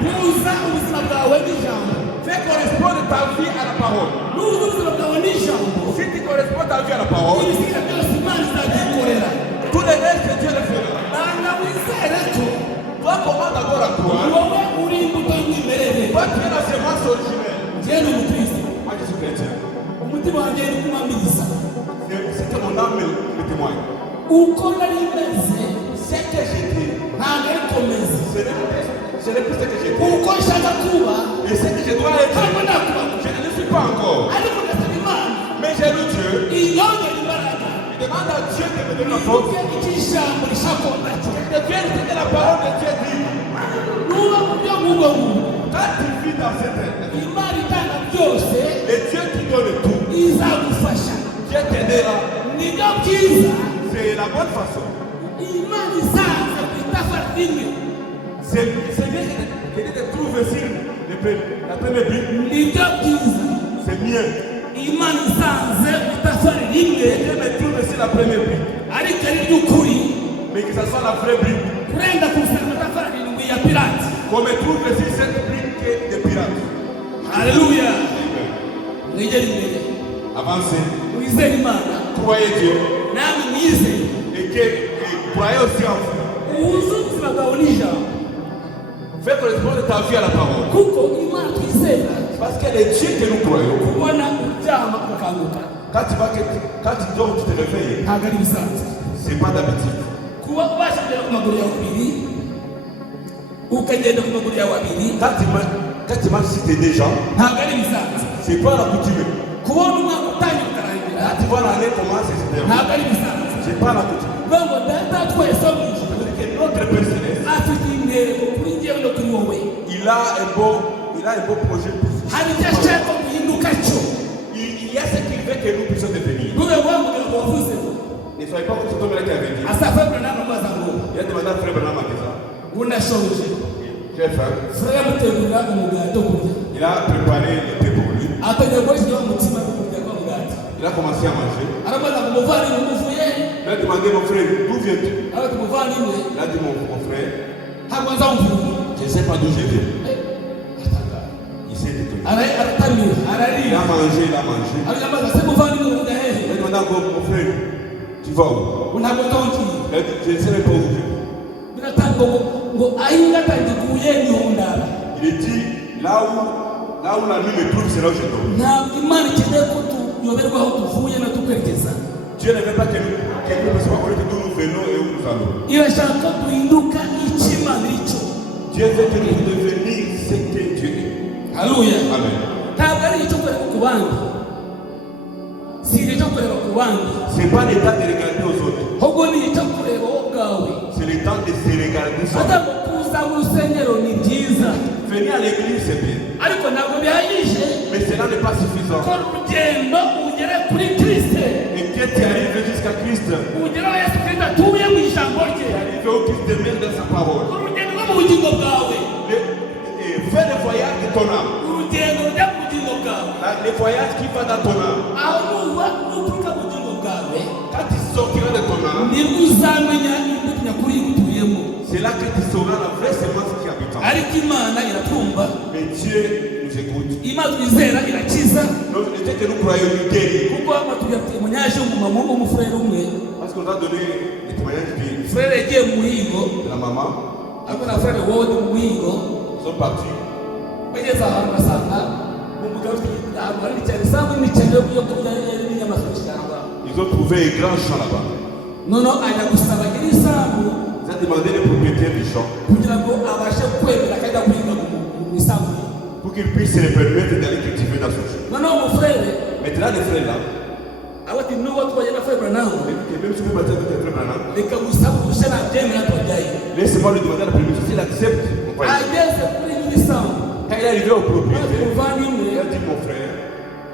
Buza ubuzima bwawe n'ijambo. fais correspondre ta vie à la parole. Nuza ubuzima bwawe n'ijambo. Si tu corresponds ta vie à la parole, Ibisiga byose Imana izabyikorera. tout le reste, Dieu le fera. Banga wizere ko Toi, comment d'abord à toi? wowe uri imbuto y'umwimerere. Toi, tu es la semence originelle. Njyewe ni umukristo. Moi, je suis chrétien. Umutima wanjye uri kumamiriza. C'est que mon âme me témoigne. Uko nari meze C'est que j'étais. ntabwo ariko meze. Ce n'est plus ce que j'étais. Uko nshaka kuba Et ce que je dois être. ntabwo nakuba. Je ne le suis pas encore. Ariko ndasaba Imana Mais j'ai lu Dieu. inyongere imbaraga. Je demande à Dieu de me donner la force. Ivuge icyo ijambo rishaka Que je devienne ce que la parole de Dieu dit. nuba mu byo ngubwo ngubu Quand tu vis dans cette terre, Imana itanga byose et Dieu qui donne tout, izagufasha. Dieu t'aidera. Nibyo byiza C'est la bonne façon. Imana isanze ku itafari rimwe. C'est bien que tu te trouves sur la première Bible. Nibyo byiza C'est mieux. Imana isanze ku itafari rimwe Dieu me trouve sur la première Bible. ariko ari ry'ukuri Mais que ce soit la vraie Bible. kurenda kusanga amatafari arindwi ya pirate. Qu'on me trouve sur cette Bible qui est des pirates. Haleluya. Mwegere imbere Avancez. mwizere Imana Croyez Dieu. namwe mwizere Et croyez aussi en vous. uwuze ubuzima bwawe n'ijambo Fais correspondre ta vie à la parole. kuko Imana twizera Parce qu'elle est Dieu que nous croyons. kubona uryama ugakanguka Quand tu dors, tu te réveilles. ntabwo ari bisanzwe. C'est pas d'habitude. Kuba ubasha kugera ku maguru yawe abiri ukagenda ku maguru yawe abiri Quand tu marches sur tes gens, ntabwo ari bisanzwe. c'est pas la coutume. Kubona umwaka utangira ukarangira Quand tu vois l'année commencer, c'est terminé. ntabwo ari bisanzwe. C'est pas la coutume. ngo data twese wo mu ijuru C'est que notre Père Céleste, afite intego kuri njyewe no kuri wowe. il a un beau projet pour nous. Hari icyo ashaka guhinduka cyo. Il y a ce qu'il veut que nous puissions devenir. ntube wamubwira ngo wavuze ngo Ne soyez pas comme cet homme-là qui avait dit. asafebura n'amabaza ngo Il a demandé à Frère Branham à ça. unashoje J'ai faim. furaya mutegurira umugati wo kurya Il a préparé le pain pour lui. ategura gushyiraho umutima no kurya kwa mugati. Il a commencé à manger. arabaza ngo umuvandimwe umuvuye Il a demandé mon frère, d'où viens-tu? ariko umuvandimwe Il a dit mon frère, ntabwo nzamvuye. je ne sais pas d'où je viens. Il s'est détenu. aratamira Il ararira a mangé, il a mangé. arabaza se muvandimwe urajya hehe Il a demandé encore mon frère, tu vas où? ntabwo nzongeye. Il a dit, je ne sais même pas où je vais. biratanga ngo ahinga atagikuye nihundara. Il est dit, là où la nuit me trouve, c'est là où je dors. ntabwo Imana ikeneye ko tuyoberwa aho tuvuye no tukwerekeza. Dieu ne veut pas que nous puissions pas connaître d'où nous venons et où nous allons. irashaka ko duhinduka icyo Imana icyo. Dieu veut que nous devenions ce que Dieu est. Haleluya. Amen. ntabwo ari icyo kureba ku bandi, si icyo kureba ku bandi, Ce n'est pas le temps de regarder aux autres. ahubwo ni icyo kureba wowe ubwawe. C'est le temps de se regarder ata soi. ngo kuza mu rusengero ni byiza Venir à l'église, c'est bien. ariko ntabwo bihagije. Mais cela n'est pas suffisant. kora urugendo ugere kuri Kristo, Et que tu arrives jusqu'à Christ, ugere aho Yesu Kristo atuye mu ijambo rye. arrive où Christ demeure dans sa parole. urugendo rwo mu bugingo bwawe, Fais le voyage de ton âme. urugendo rujya mu bugingo bwawe. Le voyage qui va dans ton âme. aho nuba nuturuka mu bugingo bwawe Quand tu sortiras de ton âme, nibwo uzamenya imbuto nyakuri igutuyemo. c'est là que tu sauras la vraie semence qui habite en toi. ariko Imana iratumva, Mais Dieu nous écoute. Imana twizera irakiza. Donc, le Dieu que nous croyons nous guérit. kuko batubwira ati munyaje umumama w'umufurere umwe, Parce qu'on a donné le témoignage de furere yagiye mu muhigo la maman. ariko na furere wowe mu muhigo. Ils sont partis. bageze ahantu basanga umugabo ufite ahantu hanini cyane isambu nini cyane yo kurya n'inyamaswa z'ishyamba. Ils ont trouvé un grand champ là-bas. noneho ajya gusaba nyiri isambu Ils ont demandé le propriétaire du champ kugira ngo abashe kwemera akajya guhinga mu isambu ye. pour qu'il puisse se le permettre d'aller cultiver dans son champ. noneho umufurere Maintenant, les frères là, aba ati n'uwo twajya na furere nawe même si vous partir avec les frères Branham, reka gusaba uruhushya nabyemera twajyayo. laissez-moi lui demander la permission. S'il accepte, on va y aller. ageze kuri nyiri isambu Quand il est arrivé au maze propriétaire, umuvandimwe il a dit mon frère,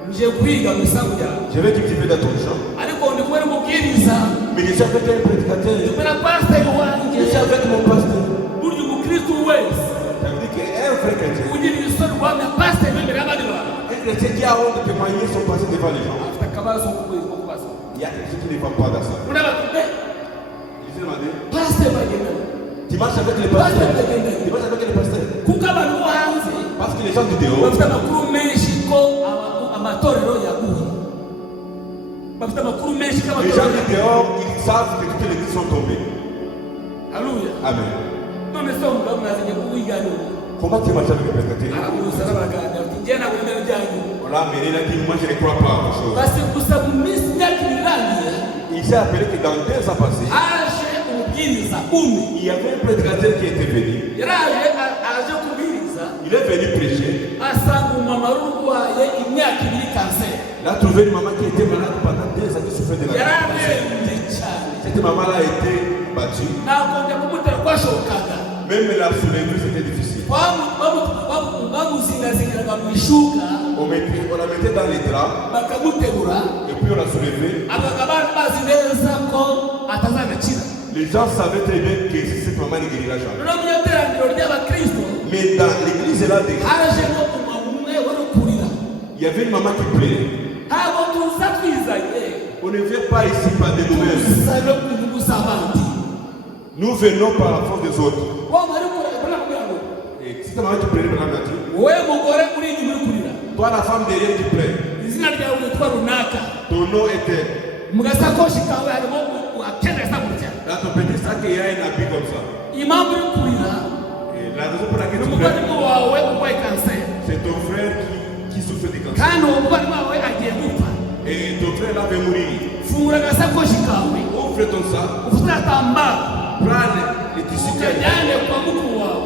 nje guhiga mu isambu yawe, je vais cultiver dans ton champ. ariko ndi kubera umubwiriza Mais je suis avec un prédicateur. kubera pasiteri wanjye. Je suis avec mon pasteur. burya umukristo wese Ça veut dire qu'un vrai chrétien, ugira ibisoro guhamya pasiteri imbere y'abandi bantu un chrétien qui a honte de témoigner son passé devant les gens, afite akabazo ko kubaza. il y a quelque chose qui ne va pas dans ça. urabona Je lui ai demandé, pasiteri bagenda tu marches avec les pasteurs. Tu marches avec les pasteurs. kuko abantu bo hanze Parce que les gens du dehors, bafite amakuru menshi ko amatorero yaguye, bafite amakuru menshi ko les gens amatorero du dehors, ils savent que toutes les églises sont tombées. Haleluya. Amen. none se umugabo mwazanye kuwiganira Comment tu marches avec les prédicateurs? aramuza n'abaganira ati njye ntabwo nemera ibyanyu. On l'a amené, il a dit moi je ne crois pas à quelque chose. Parce que vous savez, Il s'est appelé que dans 2 ans passés, il y avait un prédicateur qui était venu. Il est venu prêcher. Il a trouvé une maman qui était malade pendant 2 ans, qui souffrait de la cancer. Cette maman-là a été battue. Même la soulever, c'était difficile. On la mettait dans les draps. Et puis on l'a soulevée. Les gens savaient très bien que cette maman ne guérira jamais. Mais dans l'église là, il y avait une maman qui plairait. On ne vient pas ici par des nouvelles. Nous venons par la force des autres. Et si ta maman qui plairait, toi la femme derrière qui plaît, ton nom était. Dans ton petit sac, il y a un habit comme ça. Et la raison pour laquelle tu plais, c'est ton frère qui souffre de cancer. Et ton frère là veut mourir. Ouvre ton sac. Prends les tissus.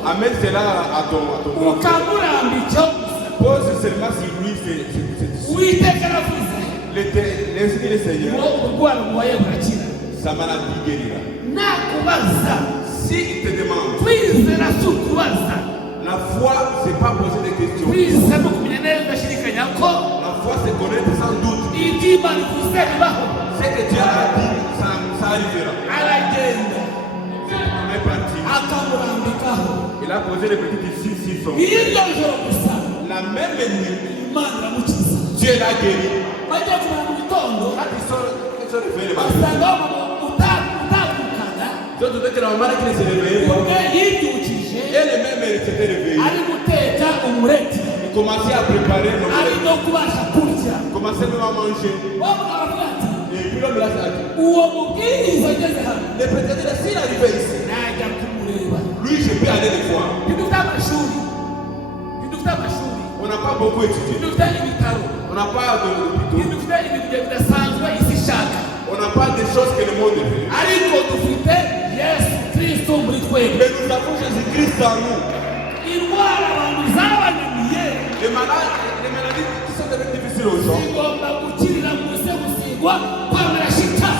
Amène cela à ton pose seulement sur lui ces tissus. Laisse-le Seigneur. Sa maladie guérira. Si il te demande, la foi, c'est pas poser des questions. La foi, c'est connaître sans doute. Ce que Dieu a dit, ça arrivera. On est parti. Il a posé les petits ici, la même nuit, Dieu l'a guéri. Quand ils sont réveillés le matin, je trouvais que la maman qui s'est réveillée, elle-même elle s'était réveillée. Il commençait à préparer le repas. Il commençait même à manger. Et puis l'homme là s'est dit, le prédicateur, s'il arrivait ici, lui je peux aller le voir. On n'a pas beaucoup étudié. On n'a pas d'hôpitaux. On n'a pas des choses que le monde veut. Mais nous avons Jésus-Christ en nous. Les maladies qui sont devenues difficiles aux gens,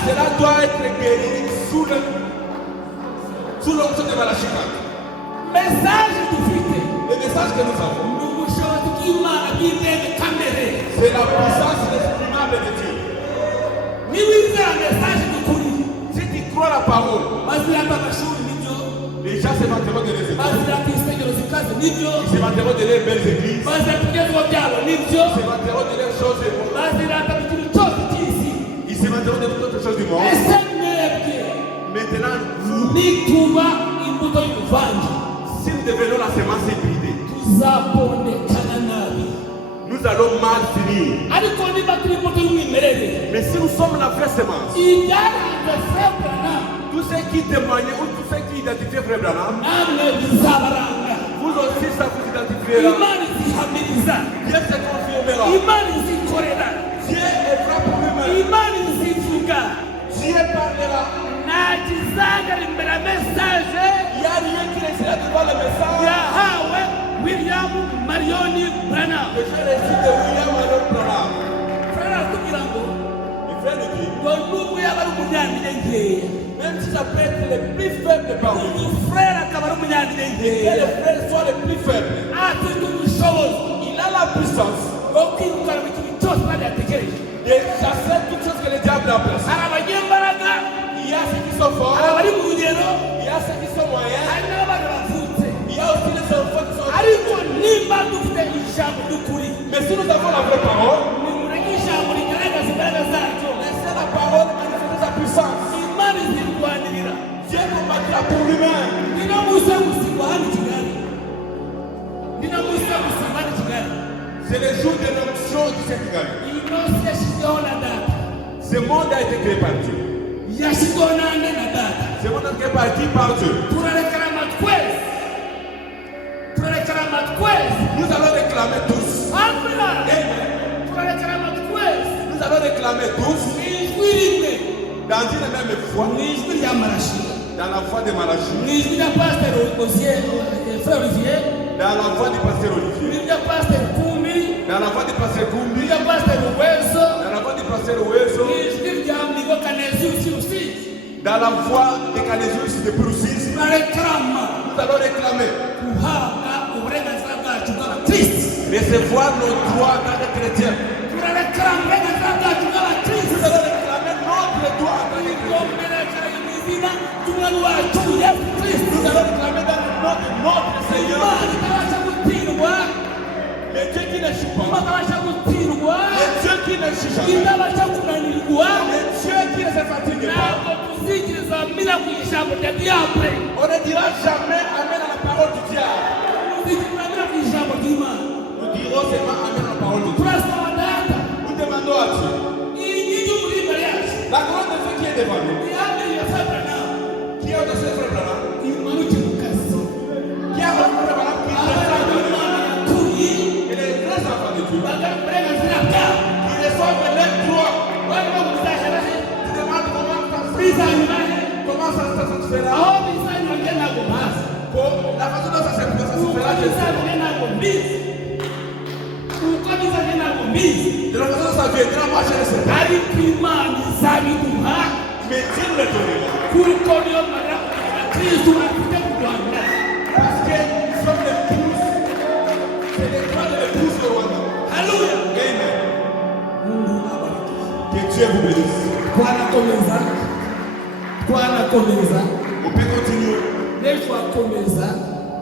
cela doit être guéri sous l'onction de Malachika. Le message que nous avons, c'est la puissance inexprimable de Dieu. Si tu crois la parole, les gens se vanteront de les églises. Ils se vanteront de leurs belles églises. Ils se vanteront de leurs choses du monde. Ils se vanteront de toutes autres choses du monde. Maintenant, si nous devenons la semence hybridée, nous allons mal finir. Mais si nous sommes la vraie semence, tous ceux qui témoignent ou tous ceux qui identifient Frère Branham, vous aussi ça vous identifiera. Dieu se confirmera. Dieu est vrai pour lui-même. Dieu parlera. Il n'y a rien qui restera devant le message. William Marioni Branham. Je récite de William Marioni Branham. Frère Tukirango. Il frère nous dit. Même si ça peut être le plus faible parmi nous. Frère Kabarumunyani. Que les frères soient les plus faibles. Il a la puissance. De chasser toutes choses que le diable a placées. Il y a ceux qui sont forts. Il y a ceux qui sont moyens. Il y a aussi les enfants qui sont. Mais si nous avons la vraie parole, laissez la parole manifester sa puissance. Dieu combattra pour lui-même. C'est le jour de l'onction du Sénégal. Ce monde a été créé par Dieu. Ce monde a été créé par Dieu. Nous allons réclamer tous. Amen. Dans une même foi, mu ijwi rya marashi, dans la foi de Malachi, mu ijwi rya pasiteri Olivier, frère Olivier, dans la foi du pasteur mu Olivier, ijwi rya pasiteri Kumi, dans la foi du pasteur mu Kumbi, ijwi rya pasiteri Uwezo, dans la foi du pasteur Oweso, mu ijwi rya Mligo Kanezi Rusizi, dans la foi de Canisius de Prusis, turarekarama nous allons réclamer, guhabwa uburenganzira bwacu bw'abakristo. recevoir nos droits en tant que chrétiens. Turarekarama uburenganzira bwacu bw'abakristo. Nous allons réclamer notre droit en tant que chrétiens. Tumerekera mu izina ry'umwami wacu Yesu Kristo. Nous allons réclamer dans le nom de notre Seigneur. Imana itabasha gutsindwa, Le Dieu qui ne chute Imana pas, itabasha gutsindwa, le Dieu qui ne chute jamais, itabasha kunanirwa. le Dieu qui ne se fatigue pas. Ntabwo tuzigiriza amina ku ijambo rya diable. On ne dira jamais Amen à la parole du diable. Tuzigiriza amina ku ijambo ry'Imana. Nous dirons seulement Amen à la parole de Dieu. Turasaba data, Nous demandons à Dieu. iyi nkingi y'umuriro imbere yacu, La grande de ceux qui est devant nous, ihamiriye Satana, qui est de ce frère-là, imanuke mu kazi. qui a rencontré Balaam, qui Abana est b'Imana yatuye, et les vrais enfants de Dieu, bagana uburenganzira bwabo. qui reçoivent les droits. Barimo kuzahera he, Tu demandes bizanyura he, comment ça se fait là, aho bizanyura njye ntabwo mpazi. la façon dont ça se fait Uko là, bizanyura ntabwo mbizi. Uko bizanyura ntabwo mbizi. de la façon dont ça viendra, moi je ne sais pas. Ariko Imana izabiduha, Mais Dieu nous le donnera. kuko niyo mara Kristo afite mu Rwanda. Parce que nous sommes l'épouse, c'est les droits de l'épouse de Rwanda. Haleluya. Amen. Mungu abariki. Que Dieu vous bénisse. Twanakomeza, twanakomeza, On peut continuer. n'ejo wakomeza,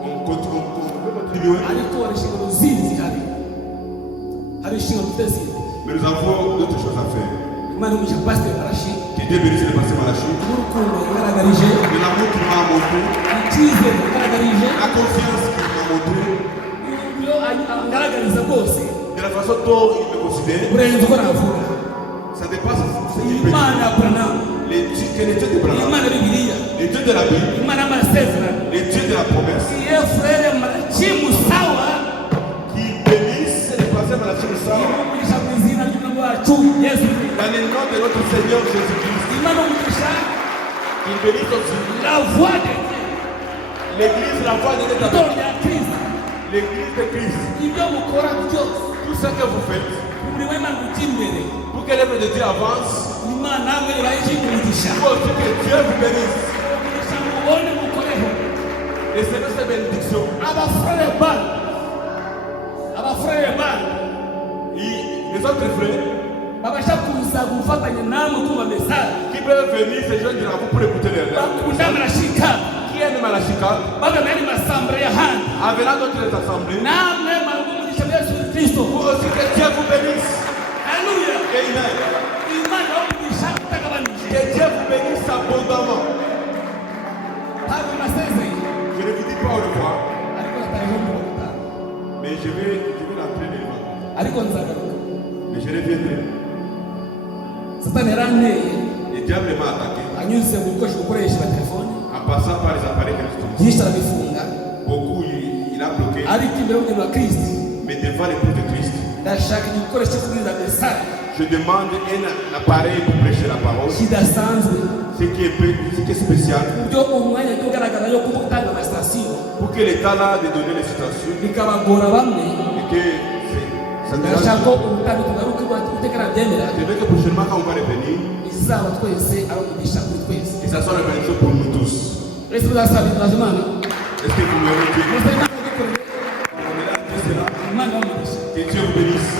On peut continuer. ariko hari inshingano zindi zihari. Hari inshingano tutazindi. Mais nous avons d'autres choses à faire. Imana imugisha Pasiteri Marashi, Que Dieu bénisse le pasteur Malachi. n'urukundo yagaragarije, De l'amour qu'il m'a montré, icyizere yagaragarije, la confiance qu'il m'a montré, ibyo angaragariza bwose de la façon dont il me considère, burenze uko navuga. ça dépasse ce qu'il peut dire. Imana ya Aburahamu, Les dieux, que les dieux de Abraham, Imana ya Bibiliya, les dieux de la Bible, Imana y'amasezerano, les dieux de la promesse, iyo Frere Marashi Musawa, qui bénissent le pasteur Malachi Moussa, imugisha mu izina ry'umwami wacu Yesu Kristo. dans le nom de notre Seigneur Jésus-Christ, Imana imugisha il bénisse aussi la voix de Dieu, l'église, la voix de l'État, itorero rya Kristo. l'église de Christ. Ibyo mukora byose, Tout ce que vous faites, buri wese ujya imbere. pour que l'œuvre de Dieu avance, Imana namwe ibahe umugisha. il faut aussi que Dieu vous bénisse. Umugisha mubone mukoreho. Recevez ces bénédictions. Abafurere bandi, abafurere bandi Les autres frères babasha kuza gufatanya namwe kumva mesaje. qui peuvent venir se joindre à vous pour écouter les rêves. Bakunda Marashika, Qui aime Malachika, bagana yandi masambure y'ahandi. avenant d'autres assemblées, Namwe mwabona umugisha wa Yesu Kristo. pour aussi que Dieu vous bénisse. Haleluya. Amen. Imana y'umugisha utagabanije. Que Dieu vous bénisse abondamment. Ntabwo nasezeye, Je ne vous dis pas au revoir, ariko natayeho mu gutaha. mais je vais l'appeler devant. Ariko nzagaruka. Mais je reviendrai. Satani yaranteye Le diable m'a attaqué anyuze mu bikoresho gukoresha na telefone. en passant par les appareils électroniques. Byinshi arabifunga. Beaucoup, il a bloqué. Ariko imbere y'umugeni wa Kristo, Mais devant l'époux de Christ, ndashaka igikoresho cyo kubwiriza mesaje je demande un appareil pour prêcher la parole. kidasanzwe, Ce qui est spécial, ku buryo umwanya ugaragara yo gutanga amasitasiyo pour que l'État là de donner les citations bikabagora bamwe. et que ça Ndashaka dérange. ko ubutane tugaruka utekera byemera, Je veux que prochainement, quand on va revenir, izaba twese ari umugisha kuri twese. que ça soit la bénédiction pour nous tous. Ese tuzasaba imbabazi Imana, Est-ce que vous me remerciez? Musa Imana idukorere, On est là, Dieu sera. Imana y'umugisha. Que Dieu vous bénisse.